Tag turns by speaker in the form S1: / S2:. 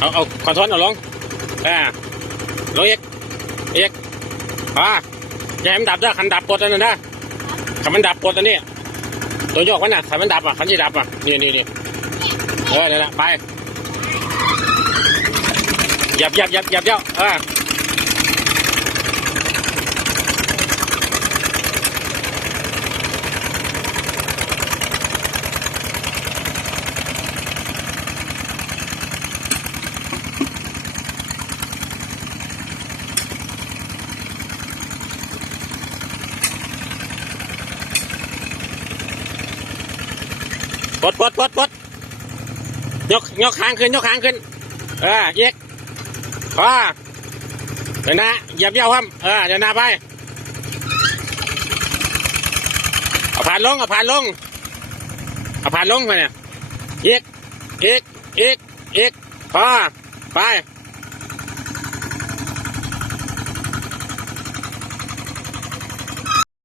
S1: เอาเอาขอโทรลเอาลงอ่าลงอีกอีกอ่าอย่าให้มันดับเด้อคันดับปลดอันนั้นนะคันมันดับปลดอันนี้ตัวโยกมันน่ะคันมันดับอะคันที่ดับอะนี่นี่นี่เออเดี๋ยวนะไปหยับหยับหยับหยับเย้าอ่า ปลดปลดปลดปลดยกยกหางขึ้นยกหางขึ้น เออเยกพอเดี๋ยวนะเหยียบเยี่ยวครับเออเดี๋ยวนะไปเอาผ่านลงเอาผ่านลงเอาผ่านลงไปเนี่ยเอกเอกเอกเอกพอไป